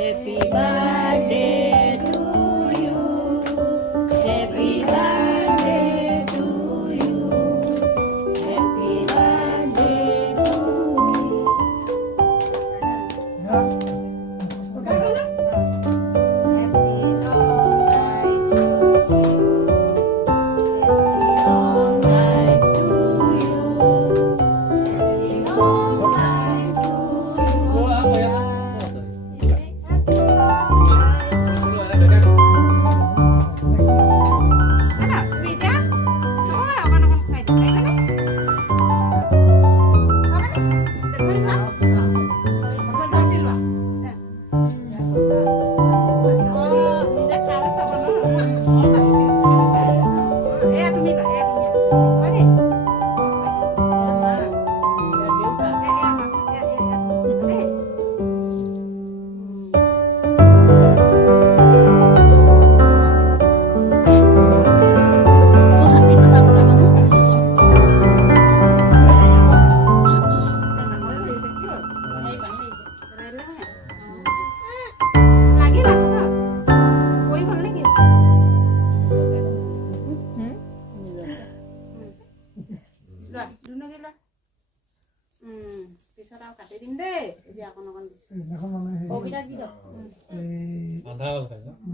Happy birthday to you. Happy birthday to you. Happy birthday to you. পিছত আৰু কাটি দিম দেই এতিয়া অকণ দেখোন মানে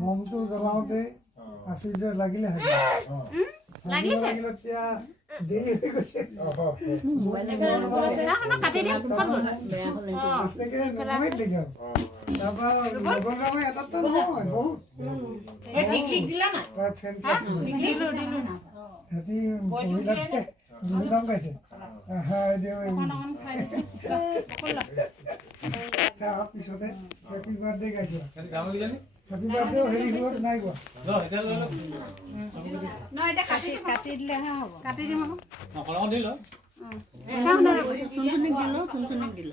মমটো জ্বলাওঁতে আচুৰ্য লাগিলে লাগিছে কাটি দিম Happy birthday guys. Happy birthday হেৰি হোৱা নাই কোৱা ন এটা কাটি দিলে হ'ব কাটি দিম আকৌ অকল দিলো চাও না চুনচুনিক দিলো